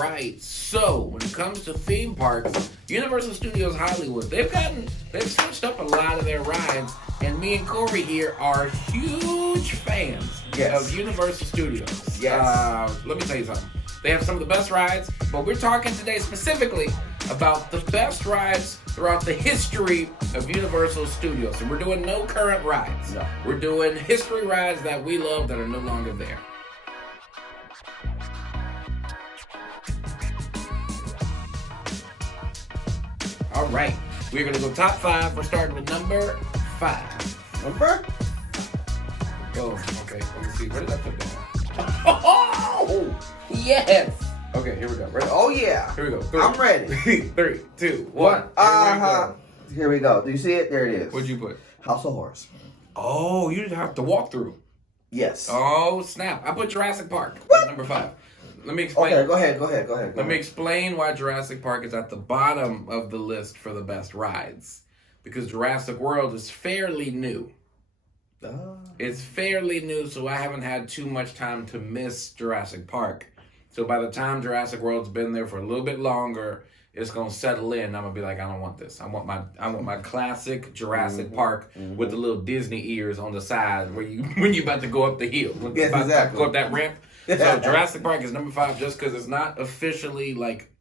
right. So when it comes to theme parks, Universal Studios Hollywood, they've switched up a lot of their rides, and me and Corey here are huge fans of Universal Studios. Yes. Let me tell you something. They have some of the best rides, but we're talking today specifically about the best rides throughout the history of Universal Studios. And we're doing no current rides. No. We're doing history rides that we love that are no longer there. All right, we're gonna go top 5. We're starting with number 5. Number? Oh, okay. Let me see. Where did I put that? Oh, yes. Okay, here we go. Ready? Oh yeah. Here we go. I'm ready. 3, 2, 1. Here we go. Do you see it? There it is. What'd you put? House of Horrors. Oh, you didn't have to walk through. Yes. Oh, snap. I put Jurassic Park at number 5. Let me explain. Okay, go ahead. Let me explain why Jurassic Park is at the bottom of the list for the best rides. Because Jurassic World is fairly new. It's fairly new, so I haven't had too much time to miss Jurassic Park. So by the time Jurassic World's been there for a little bit longer, it's gonna settle in. I'm gonna be like, I don't want this. I want my classic Jurassic Park with the little Disney ears on the side when you about to go up the hill. Yes, exactly. Go up that ramp. So Jurassic Park is number 5 just because it's not officially like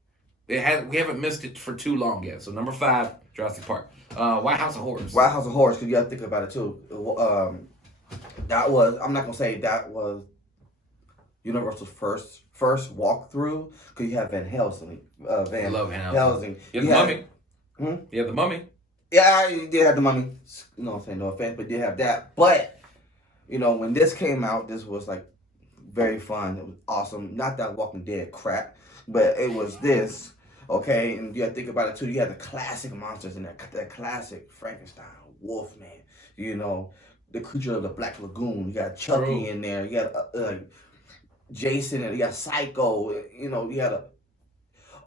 we haven't missed it for too long yet. So number 5, Jurassic Park. Why House of Horrors? Why House of Horrors? Because you got to think about it too. I'm not gonna say that was Universal's first walkthrough, because you have Van Helsing. I love Van Helsing. You have the Mummy. You have the Mummy. Yeah, you did have the Mummy. You know what I'm saying? No offense, but you did have that. But when this came out, this was like very fun. It was awesome. Not that Walking Dead crap, but it was this. Okay, and you have to think about it too. You have the classic monsters in there. That classic Frankenstein, Wolfman. The Creature of the Black Lagoon. You got Chucky in there. You got Jason, and you got Psycho. You got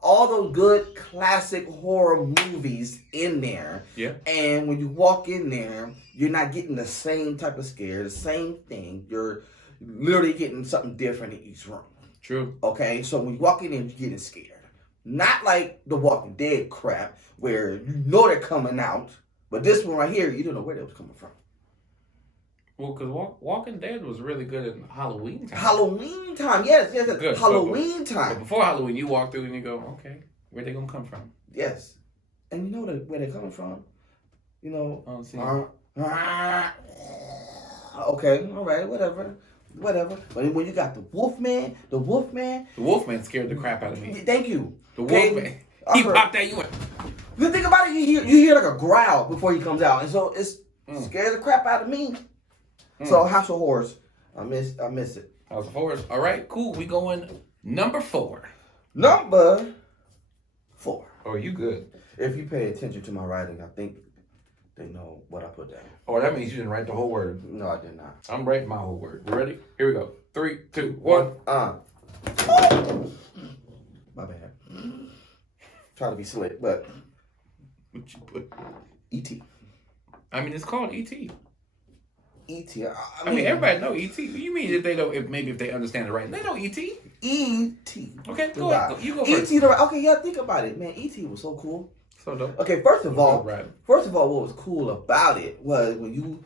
all those good classic horror movies in there. Yeah. And when you walk in there, you're not getting the same type of scare, the same thing. You're literally getting something different in each room. True. Okay, so when you walk in there, you're getting scared. Not like the Walking Dead crap, where you know they're coming out, but this one right here, you don't know where they was coming from. Well, because Walking Dead was really good in Halloween time. Halloween time, yes. Good. Halloween time. But before Halloween, you walk through and you go, okay, where they gonna come from? Yes, and you know where they're coming from. Okay, all right, whatever. But when you got the Wolfman scared the crap out of me. Thank you. The Wolfman. He popped at you. You think about it, you hear like a growl before he comes out, and so it's scares the crap out of me. So House of Horrors, I miss it. House of Horrors. All right, cool. We going number 4. Number 4. Oh, you good? If you pay attention to my writing, I think they know what I put down. Oh, that means you didn't write the whole word. No, I did not. I'm writing my whole word. You ready? Here we go. 3, 2, 1. My bad. Try to be slick, but What you put? E.T. I mean, it's called E.T. E.T. I mean, everybody know E.T. You mean if they don't? If they understand it right, they know E.T. E.T. Okay, go ahead. You go first. E.T. Okay, yeah, think about it, man. E.T. was so cool. So dope. Okay, first of all, right. what was cool about it was when you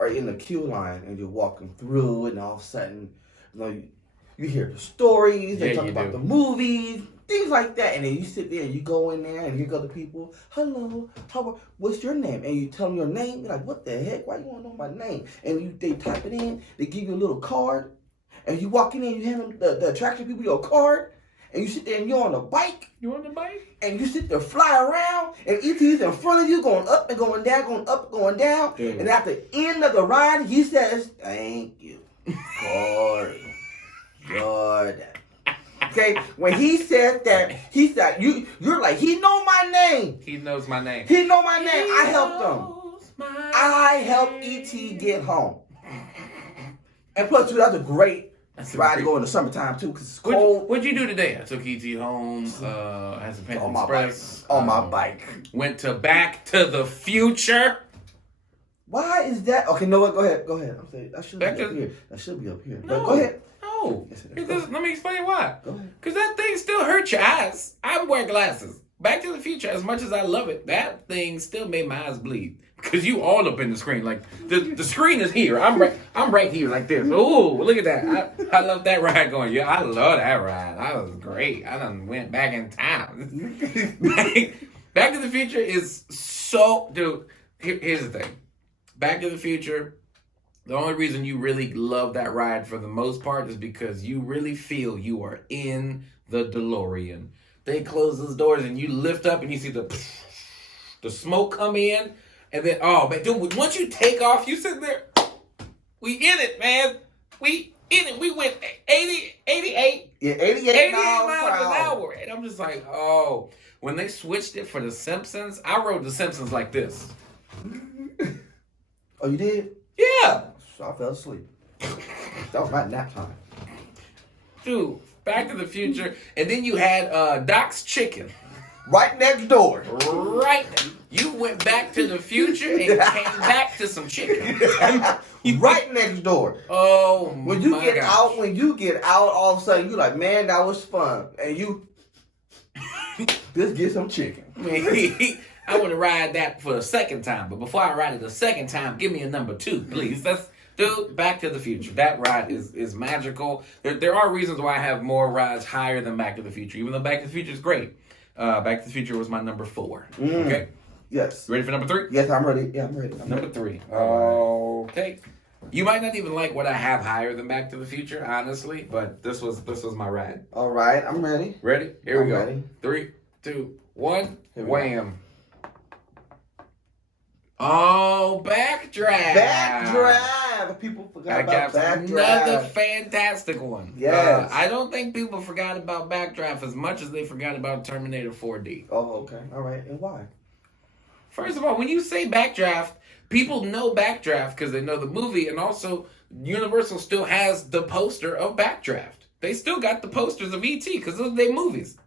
are in the queue line and you're walking through, and all of a sudden, you hear the stories, they talk about the movies, things like that, and then you sit there and you go in there and here go the people. Hello, what's your name? And you tell them your name. You're like, what the heck? Why you want to know my name? And they type it in. They give you a little card, and you walk in there and you hand them the attraction people your card. And you sit there and you're on a bike. You on the bike? And you sit there, fly around, and E.T.'s in front of you, going up and going down, going up, going down. Dude. And at the end of the ride, he says, "Thank you, Jordan." Okay, when he said that, he said, "You're like, he know my name. He knows my name. He know my name. I helped him. I helped E.T. get home." And plus, that's a great ride to go in the summertime too, because it's cold. What'd you do today? I took E.T. home. Had some Panda Express. On my bike. Went to Back to the Future. Why is that? Okay, no, what? Go ahead. I'm saying that should be up here. That should be up here. No, go ahead. No. Yes, Let me explain why. Go ahead. Because that thing still hurt your eyes. I wear glasses. Back to the Future, as much as I love it, that thing still made my eyes bleed. Because you all up in the screen. Like, the screen is here. I'm right here like this. Ooh, look at that. I love that ride going. Yeah, I love that ride. That was great. I done went back in time. Back to the Future is so... Dude, here's the thing. Back to the Future, the only reason you really love that ride for the most part is because you really feel you are in the DeLorean. They close those doors and you lift up and you see the smoke come in. And then, oh, man, dude, once you take off, you sit there. We in it, man. We in it. We went 88. Yeah, 88 miles an hour. And I'm just like, oh. When they switched it for The Simpsons, I rode The Simpsons like this. Oh, you did? Yeah. So I fell asleep. That was my nap time. Dude, Back to the Future. And then you had Doc's Chicken. Right next door. Right. You went back to the future and came back to some chicken. Right next door. Oh, when you get out, all of a sudden you like, man, that was fun. And you just get some chicken. I want to ride that for a second time, but before I ride it a second time, give me a number 2, please. Dude, Back to the Future. That ride is magical. There are reasons why I have more rides higher than Back to the Future, even though Back to the Future is great. Back to the Future was my number 4. Okay? Yes. Ready for number 3? Yes, I'm ready. Yeah, I'm ready. Number 3. Okay. You might not even like what I have higher than Back to the Future, honestly, but this was my ride. All right, I'm ready. Ready? Here we go. Ready. 3, 2, 1. Wham. Oh, Backdraft. Backdraft. People forgot about Backdraft. Another fantastic one. Yes. I don't think people forgot about Backdraft as much as they forgot about Terminator 4D. Oh, okay. All right. And why? First of all, when you say Backdraft, people know Backdraft because they know the movie, and also Universal still has the poster of Backdraft. They still got the posters of E.T. because those are their movies.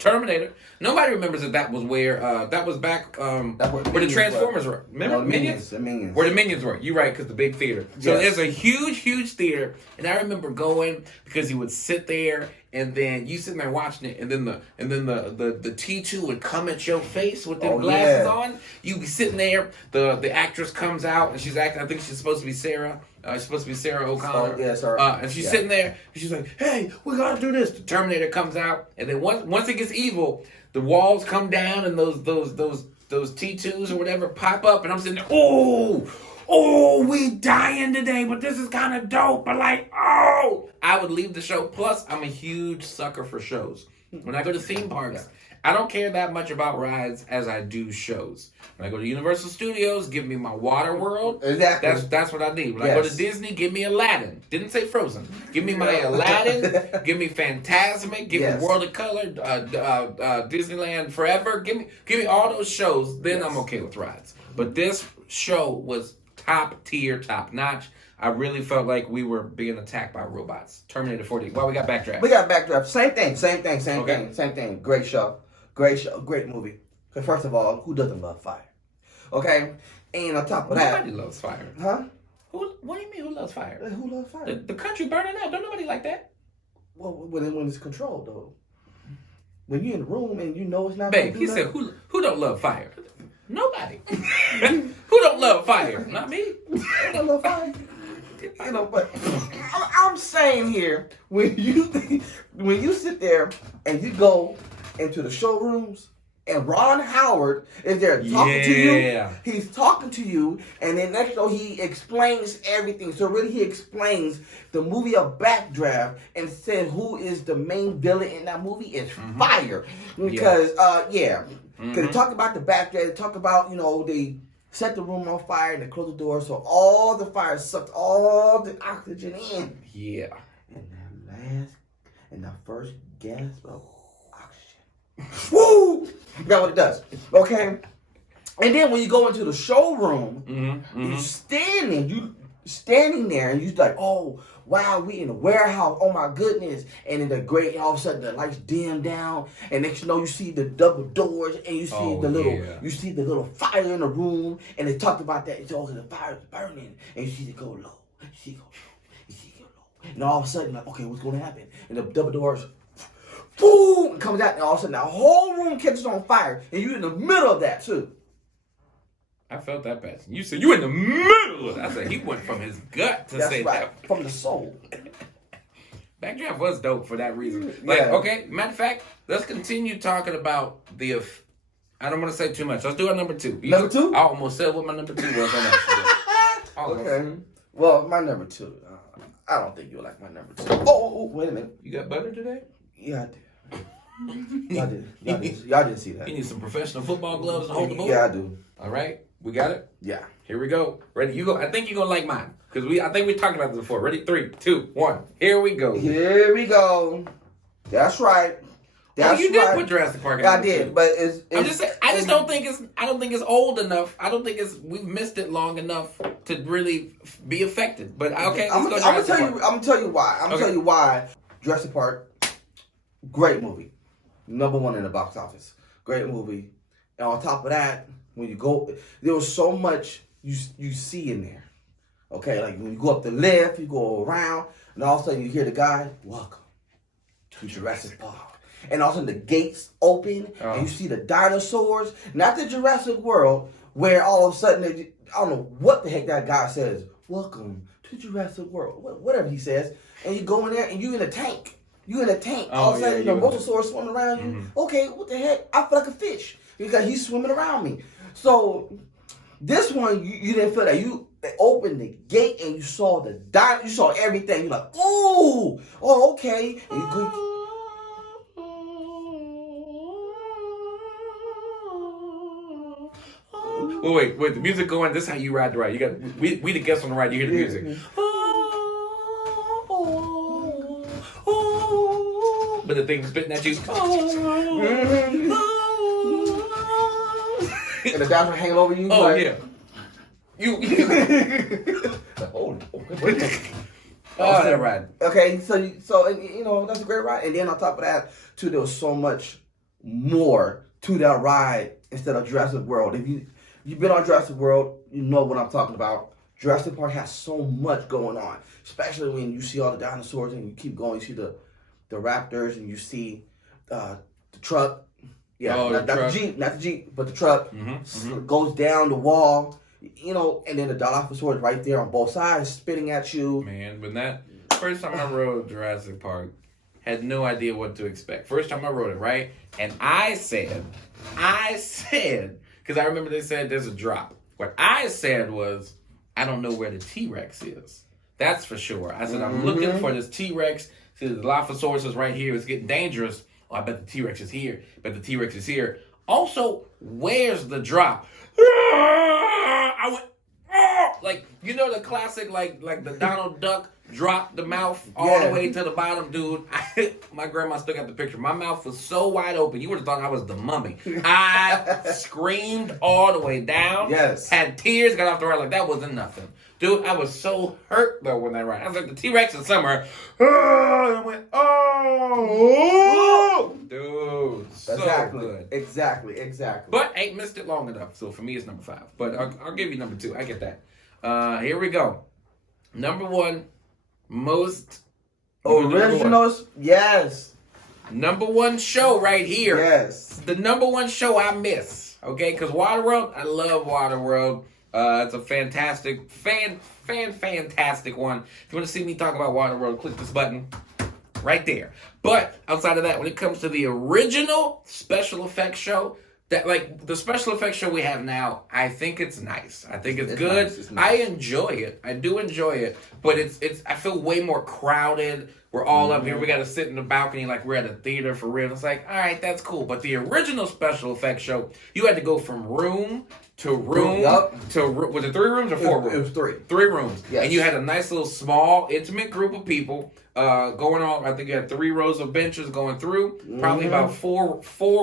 Terminator. Nobody remembers that was where that was back where the Transformers were. Remember Minions? The Minions. Where the Minions were. You're right, because the big theater. So there's a huge theater, and I remember going because you would sit there, and then you sitting there watching it, and then the T2 would come at your face with them glasses on. You'd be sitting there. The actress comes out, and she's acting. I think she's supposed to be Sarah. She's supposed to be Sarah O'Connor. Oh, yes, sir. And she's sitting there, and she's like, "Hey, we gotta do this." The Terminator comes out, and then once it gets evil, the walls come down, and those T2s or whatever pop up, and I'm sitting there, oh, we dying today, but this is kind of dope. But like, I would leave the show. Plus, I'm a huge sucker for shows. When I go to theme parks, I don't care that much about rides as I do shows. When I go to Universal Studios, give me my Water World. Exactly. That's what I need. When I go to Disney, give me Aladdin. Didn't say Frozen. Give me my Aladdin. Give me Fantasmic. Give me World of Color. Disneyland Forever. Give me all those shows. Then I'm okay with rides. But this show was top tier, top notch. I really felt like we were being attacked by robots. Terminator 4D. Well, we got Backdraft. We got Backdraft. Same thing. Great show. Great movie. Because first of all, who doesn't love fire? Okay? And on top of that... Nobody loves fire. Huh? What do you mean who loves fire? Who loves fire? The country burning out. Don't nobody like that. Well, when it's controlled, though. When you're in the room and you know it's not... Babe, he said, who don't love fire? Nobody. Who don't love fire? Not me. Who don't love fire? You know, but I'm saying here, when you sit there and you go into the showrooms and Ron Howard is there talking to you, he's talking to you, and then next though he explains everything. So really he explains the movie of Backdraft and said who is the main villain in that movie is fire. Because because they talk about the Backdraft, they talk about, they set the room on fire and they close the door so all the fire sucked all the oxygen in. Yeah. And the first gasp of oxygen. Woo! That's what it does. Okay? And then when you go into the showroom, you're standing there and you're like, oh, wow, we in a warehouse. Oh my goodness. And then all of a sudden the lights dim down. And next you know you see the double doors and you see the little fire in the room. And they talked about that. It's all the fire is burning. And you see it go low. You see it go low. And all of a sudden, like, okay, what's gonna happen? And the double doors, boom! comes out, and all of a sudden the whole room catches on fire, and you're in the middle of that too. I felt that passion. You said you in the middle of that. I said he went from his gut to say that. From the soul. Backdraft was dope for that reason. Like, okay, matter of fact, let's continue talking about the. I don't want to say too much. Let's do our number 2. Number 2? I almost said what my number 2 was on that. Okay. Well, my number 2. I don't think you'll like my number 2. Oh, wait a minute. You got butter today? Yeah, I did. Y'all didn't see that. You need some professional football gloves to hold the ball? Yeah, I do. All right. We got it? Yeah. Here we go. Ready? You go. I think you're going to like mine. Because I think we talked about this before. Ready? 3, 2, 1. Here we go. Here we go. That's right. That's you did put Jurassic Park in. I did, but it's I'm just saying, I don't think it's old enough. I don't think we've missed it long enough to really be affected. But okay, I'm gonna tell you why. I'm gonna tell you why. Jurassic Park, great movie, number 1 in the box office, great movie. And on top of that, when you go, there was so much you see in there. Okay, like when you go up the lift, you go around, and all of a sudden you hear the guy, "Welcome to Jurassic Park." And all of a sudden the gates open, and you see the dinosaurs. Not the Jurassic World, where all of a sudden, I don't know what the heck that guy says. "Welcome to Jurassic World." Whatever he says. And you go in there, and you in a tank. You in a tank. All of a sudden, the mosasaurus swimming around you. Mm-hmm. Okay, what the heck? I feel like a fish because he's swimming around me. So this one, you didn't feel that. You opened the gate, and you saw you saw everything. You're like, oh, okay. And you go, wait, the music going. This is how you ride the ride. You got we the guests on the ride. You hear the music. But the thing's spitting at you. And the guys are hanging over you. Oh like, yeah. You. That ride. Okay, so you know that's a great ride, and then on top of that, too, there was so much more to that ride instead of Jurassic World. If you've been on Jurassic World, you know what I'm talking about. Jurassic Park has so much going on, especially when you see all the dinosaurs and you keep going. You see the raptors and you see the truck. Yeah, not the Jeep, but the truck goes down the wall. You know, and then the Dilophosaurus right there on both sides spitting at you. Man, but that first time I rode Jurassic Park, had no idea what to expect. First time I rode it, right? And I said, because I remember they said there's a drop. What I said was, I don't know where the T-Rex is. That's for sure. I said, I'm looking for this T-Rex. See, the Dilophosaurus is right here. It's getting dangerous. Oh, I bet the T-Rex is here. Also, where's the drop? I went, like, you know the classic, like the Donald Duck drop the mouth all the way to the bottom, dude. My grandma still got the picture. My mouth was so wide open, you would have thought I was the mummy. I screamed all the way down. Yes. Had tears, got off the ride like that wasn't nothing. Dude, I was so hurt, though, when that ride. I was like, the T-Rex is somewhere. I went, dude, so good. Exactly. But ain't missed it long enough. So for me, it's number 5. But I'll give you number 2. I get that. Here we go. Number 1, most originals. Yes. Number 1 show right here. Yes. The number 1 show I miss. Okay, because Waterworld, I love Waterworld. It's a fantastic, fantastic one. If you want to see me talk about Waterworld, click this button right there. But outside of that, when it comes to the original special effects show, that like the special effects show we have now, I think it's nice. I think it's good. Nice. It's nice. I enjoy it. I do enjoy it. But it's I feel way more crowded. We're all up here. We got to sit in the balcony like we're at a theater for real. It's like, all right, that's cool. But the original special effects show, you had to go from room to room to was it 3 rooms or 4 rooms? It was 3. 3 rooms. Yes. And you had a nice little small intimate group of people going on. I think you had 3 rows of benches going through. Probably about four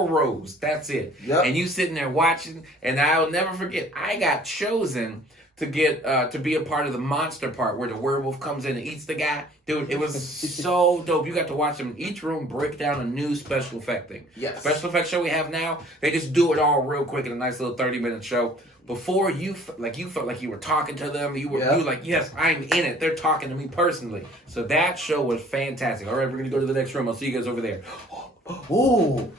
rows. That's it. Yep. And you sitting there watching. And I'll never forget. I got chosen to get to be a part of the monster part where the werewolf comes in and eats the guy. Dude, it was so dope. You got to watch them in each room break down a new special effect thing. Yes. Special effect show we have now, they just do it all real quick in a nice little 30-minute show. Before you felt like you were talking to them. You were like, yes, I'm in it. They're talking to me personally. So that show was fantastic. All right, we're going to go to the next room. I'll see you guys over there. Ooh.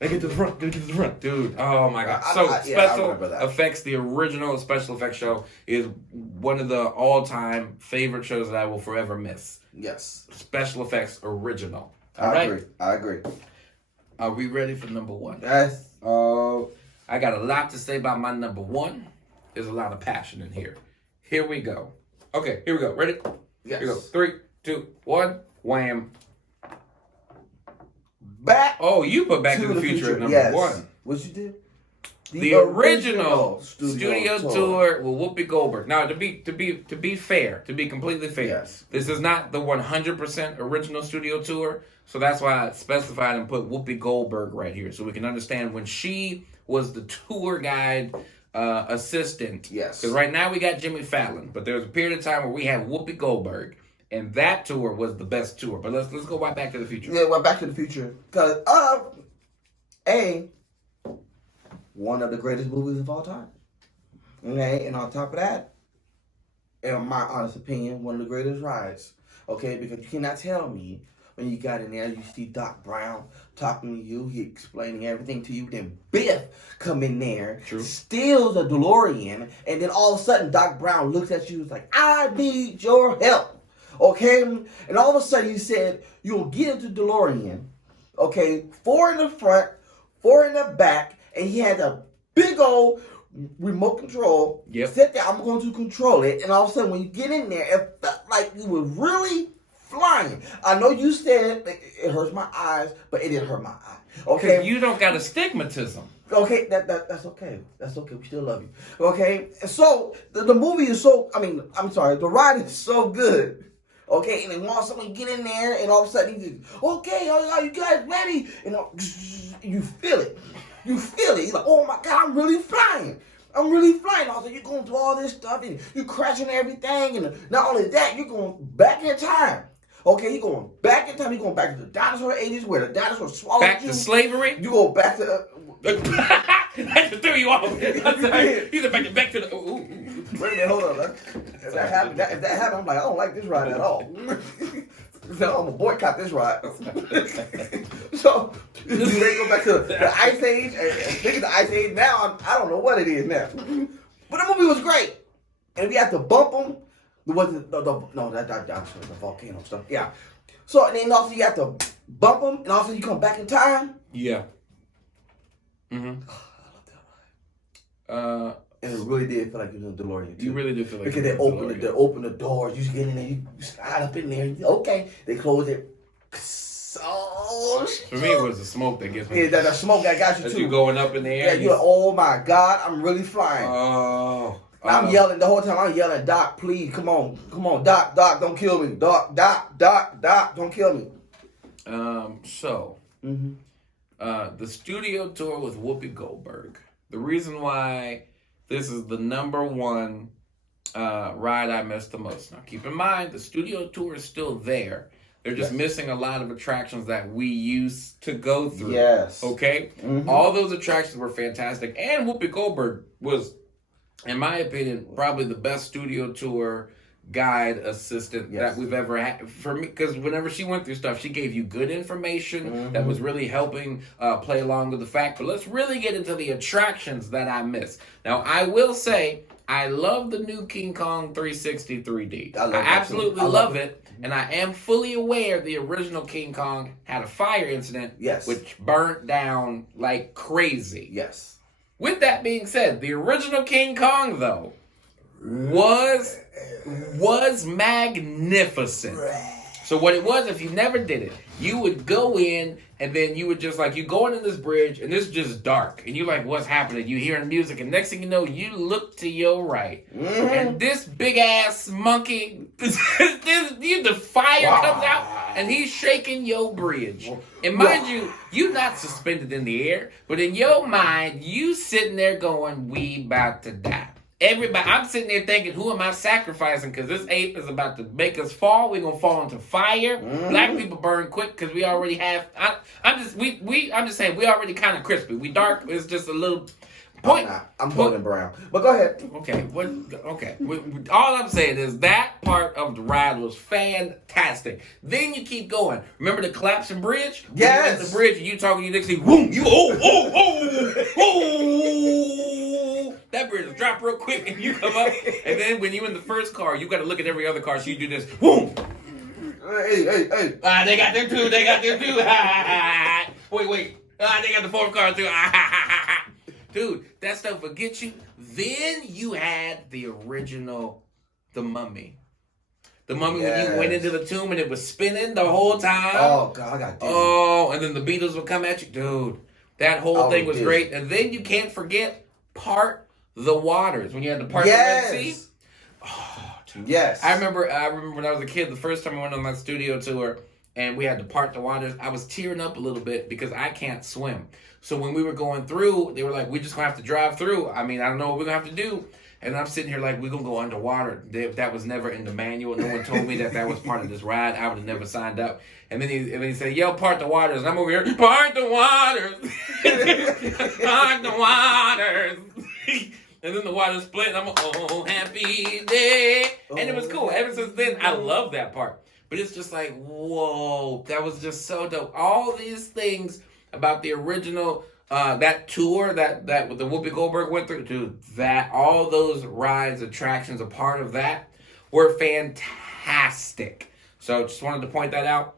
Get to the front, dude. Oh my god! I So remember special that. effects, the original special effects show is one of the all-time favorite shows that I will forever miss. Yes. Special effects original. I agree. Are we ready for number one? Yes. Oh, I got a lot to say about my number one. There's a lot of passion in here. Here we go. Okay, here we go. Ready? Yes. Here we go. 3, 2, 1. Wham. Back. Oh, you put Back to the Future at number one. What you did? The original studio tour with Whoopi Goldberg. Now, to be fair, to be completely fair, yes. This is not the 100% original studio tour, so that's why I specified and put Whoopi Goldberg right here, so we can understand when she was the tour guide assistant. Yes. Because right now we got Jimmy Fallon, but there was a period of time where we had Whoopi Goldberg, and that tour was the best tour. But let's go right Back to the Future. Yeah, well, Back to the Future, because one of the greatest movies of all time. Okay, and on top of that, in my honest opinion, one of the greatest rides. Okay, because you cannot tell me when you got in there, you see Doc Brown talking to you, he explaining everything to you, then Biff come in there, True. steals a DeLorean, and then all of a sudden Doc Brown looks at you and is like, I need your help. Okay, and all of a sudden he said, you'll get into DeLorean, okay, 4 in the front, 4 in the back, and he had a big old remote control. Yep. Sit there, I'm going to control it. And all of a sudden, when you get in there, it felt like you were really flying. I know you said it hurts my eyes, but it didn't hurt my eye. Okay? You don't got astigmatism. Okay, that's okay. That's okay. We still love you. Okay? And so, the movie is so, the ride is so good. Okay, and then once someone get in there, and all of a sudden he just, okay, are you guys ready? And you feel it. You feel it. You're like, oh my God, I'm really flying. Also, you're going through all this stuff, and you're crashing everything, and not only that, you're going back in time. Okay, you're going back in time. You're going back to the dinosaur ages where the dinosaurs swallowed Back you. to slavery? You go back to... I just threw you off. I'm sorry. He's back to the... Ooh. Wait a minute, hold on. If that happened, I'm like, I don't like this ride at all. So I'm gonna boycott this ride. So they go back to the Ice Age. And think of the Ice Age now. I don't know what it is now. But the movie was great, and we had to bump them. That's the volcano stuff. Yeah. So and then also you have to bump them, and also you come back in time. Yeah. Mm-hmm. I love that ride. And it really did feel like you were in a DeLorean too. You really did feel like because they open the doors. You get in there, you slide up in there. Okay, they close it. So for me, it was the smoke that gets me. Yeah, that smoke that got you As too. you going up in the air. Yeah, you're like, oh my God, I'm really flying. I'm yelling the whole time. I'm yelling, Doc, please, come on, Doc, don't kill me, Doc, don't kill me. The studio tour with Whoopi Goldberg. The reason why this is the number one ride I missed the most. Now, keep in mind, the studio tour is still there. They're just missing a lot of attractions that we used to go through. Yes. Okay? Mm-hmm. All those attractions were fantastic. And Whoopi Goldberg was, in my opinion, probably the best studio tour guide assistant that we've ever had. For me, because whenever she went through stuff, she gave you good information that was really helping play along with the fact. But let's really get into the attractions that I missed. Now, I will say, I love the new King Kong 360 3D. I absolutely love it. And I am fully aware the original King Kong had a fire incident, which burnt down like crazy. Yes. With that being said, the original King Kong, though, was magnificent. So what it was, if you never did it, you would go in and then you would just you going in this bridge and it's just dark and you're like, what's happening? You hearing music and next thing you know, you look to your right and this big ass monkey, the fire comes out and he's shaking your bridge. And mind you, you're not suspended in the air, but in your mind, you sitting there going, we about to die. Everybody, I'm sitting there thinking, who am I sacrificing? Because this ape is about to make us fall. We're gonna fall into fire. Black people burn quick because we already have. I'm just saying we already kind of crispy. We dark. It's just a little. Point. I'm golden brown. But go ahead. Okay. All I'm saying is that part of the ride was fantastic. Then you keep going. Remember the collapsing bridge? Yes. You're at the bridge and you talking to you next thing, boom, you oh. That bridge drop real quick and you come up. And then when you in the first car, you got to look at every other car. So you do this, boom. Hey. They got them too. Wait. They got the fourth car too. Dude, that stuff will get you. Then you had the original, the Mummy. The Mummy when you went into the tomb and it was spinning the whole time. Oh, God, I got dizzy. Oh, and then the Beatles would come at you. Dude, that whole thing was dizzy. great. And then you can't forget Part the Waters. When you had to part the Red Sea. Oh, dude. Yes. I remember when I was a kid, the first time I went on my studio tour and we had to part the waters, I was tearing up a little bit because I can't swim. So when we were going through, they were like, we're just going to have to drive through. I mean, I don't know what we're going to have to do. And I'm sitting here like, we're going to go underwater. That was never in the manual. No one told me that was part of this ride. I would have never signed up. And then he said, yo, part the waters. And I'm over here, part the waters. Part the waters. And then the water split, and I'm like, oh, happy day. And it was cool. Ever since then, I love that part. But it's just like, whoa, that was just so dope. All these things about the original, that tour that the Whoopi Goldberg went through, dude, all those rides, attractions, a part of that were fantastic. So just wanted to point that out.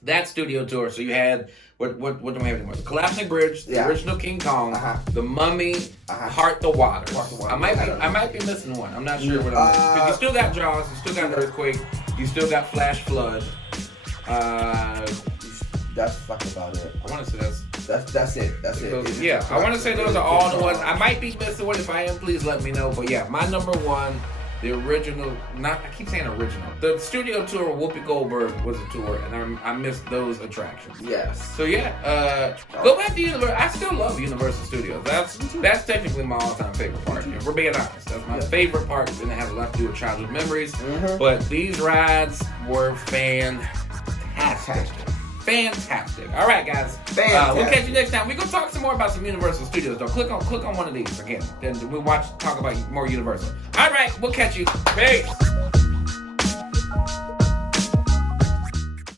That studio tour. So you had what do we have anymore? The Collapsing Bridge, the original King Kong, the Mummy, Heart the Waters. I might be missing one. I'm not sure what I'm missing. Because you still got Jaws, you still got Earthquake, you still got Flash Flood. That's fucking about it. I want to say That's it. Yeah, I want to say those are all the ones. I might be missing one. If I am, please let me know. But yeah, my number one, the original, I keep saying original. The studio tour with Whoopi Goldberg was a tour, and I missed those attractions. Yes. So yeah, go back to Universal. I still love Universal Studios. That's technically my all-time favorite park. If we're being honest, that's my favorite park, and it has a lot to do with childhood memories. Mm-hmm. But these rides were fantastic. Fantastic. All right, guys. We'll catch you next time. We're gonna talk some more about some Universal Studios. Though, click on one of these again. Then we'll talk about more Universal. All right, we'll catch you. Peace.